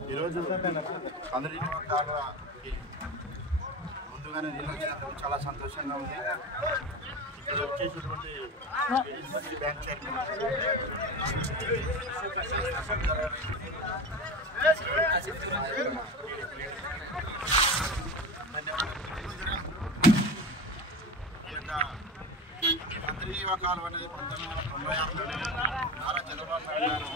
ఈరోజు అందరి కాలువకి ముందుగానే నీళ్ళు వచ్చినందుకు చాలా సంతోషంగా ఉంది. ఇక్కడ వచ్చేసినటువంటి బ్యాంక్ చైర్మన్ మంత్రి కాలువ అనేది 1996లో నారా చంద్రబాబు నాయుడు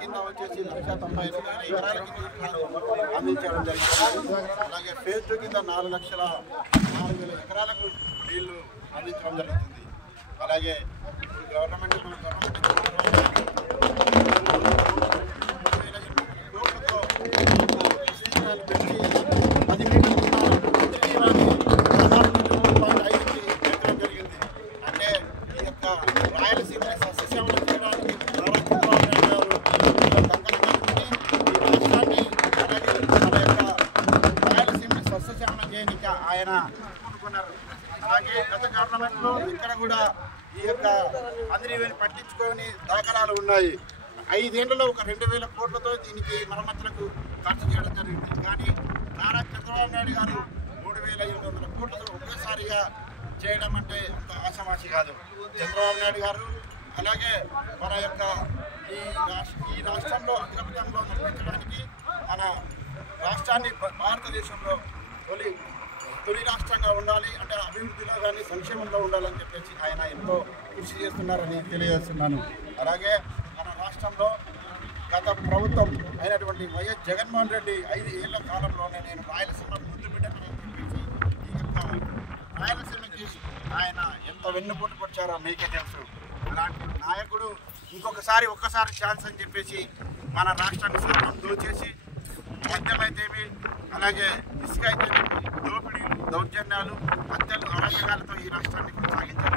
కింద వచ్చేసి 1,95,000 ఎకరాలకి అందించడం జరిగింది. అలాగే ఫేజ్ 2 కింద 4,04,000 ఎకరాలకు నీళ్లు అందించడం జరుగుతుంది. అలాగే గవర్నమెంట్ ఆయన అనుకున్నారు. అలాగే గత గవర్నమెంట్లో ఇక్కడ కూడా ఈ యొక్క అందరివేలు పట్టించుకొని దాఖలాలు ఉన్నాయి. 5 ఏళ్లలో ఒక 2,000 కోట్లతో దీనికి మరమ్మతులకు ఖర్చు చేయడం జరిగింది. కానీ నారా చంద్రబాబు నాయుడు గారు 3,500 కోట్లతో ఒకేసారిగా చేయడం అంటే అంత ఆషామాషి కాదు. చంద్రబాబు నాయుడు గారు అలాగే మన యొక్క ఈ రాష్ట్రంలో అగ్రపథంలో నడిపించడానికి మన రాష్ట్రాన్ని భారతదేశంలో తొలి రాష్ట్రంగా ఉండాలి అంటే అభివృద్ధిలో కానీ సంక్షేమంలో ఉండాలని చెప్పేసి ఆయన ఎంతో కృషి చేస్తున్నారని తెలియజేస్తున్నాను. అలాగే మన రాష్ట్రంలో గత ప్రభుత్వం అయినటువంటి వైఎస్ జగన్మోహన్ రెడ్డి 5 ఏళ్ల కాలంలోనే నేను రాయలసీమను ముందు పెట్టానని చెప్పేసి ఈ యొక్క రాయలసీమకి ఆయన ఎంత వెన్నుపోటు పొడిచారో మీకే తెలుసు. ఇలాంటి నాయకుడు ఒక్కసారి ఛాన్స్ అని చెప్పేసి మన రాష్ట్రాన్ని సర్వం దోచేసి మద్యమైతేమి అలాగే ఇసుక అయితే దోపిడీలు దౌర్జన్యాలు హత్యలు అరాచకాలతో ఈ రాష్ట్రాన్ని కొనసాగించారు.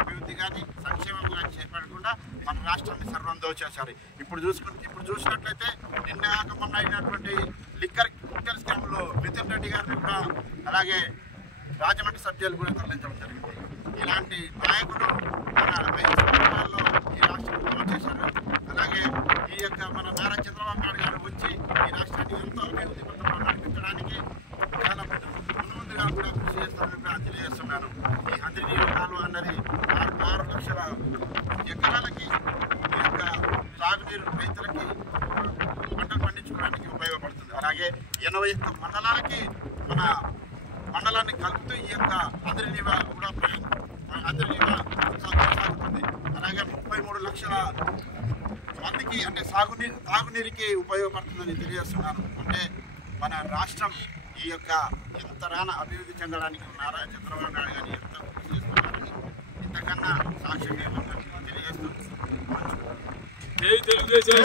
అభివృద్ధి కానీ సంక్షేమం కానీ చేపట్టకుండా మన రాష్ట్రాన్ని సర్వం దోచేశారు. ఇప్పుడు చూసినట్లయితే నిన్న మొన్న అయినటువంటి లిక్కర్ స్కామ్లో మిథున్ రెడ్డి గారిని కూడా అలాగే రాజమండ్రి సభ్యులు కూడా తరలించడం జరిగింది. ఇలాంటి నాయకులు మన 5 సంవత్సరాల్లో ఈ రాష్ట్రాన్ని దోచేశారు. అలాగే ఈ యొక్క మన నారా చంద్రబాబు నాయుడు గారు వచ్చి ఈ రాష్ట్రాన్ని ఎంతో అభివృద్ధి పథంలో నడిపించడానికి చాలా ముందుగా కూడా కృషి చేస్తామని కూడా తెలియజేస్తున్నాను. ఈ అందరి కాలువ అన్నది 6 లక్షల ఎకరాలకి ఈ యొక్క సాగునీరు రైతులకి పంటలు పండించుకోవడానికి ఉపయోగపడుతుంది. అలాగే 81 మండలాలకి మన మండలాన్ని కలుపుతూ ఈ యొక్క అందరినీవ కూడా సాగుతుంది. అలాగే 33 లక్షల మందికి అంటే తాగునీరుకి ఉపయోగపడుతుందని తెలియజేస్తున్నాను. అంటే మన రాష్ట్రం ఈ యొక్క ఎంతగానో అభివృద్ధి చెందడానికి నారా చంద్రబాబు నాయుడు గారిని ఎంతో కృషి చేస్తున్నారని ఇంతకన్నా సాక్ష్యం ఏమని తెలియజేస్తూ జై తెలుగుదేశం.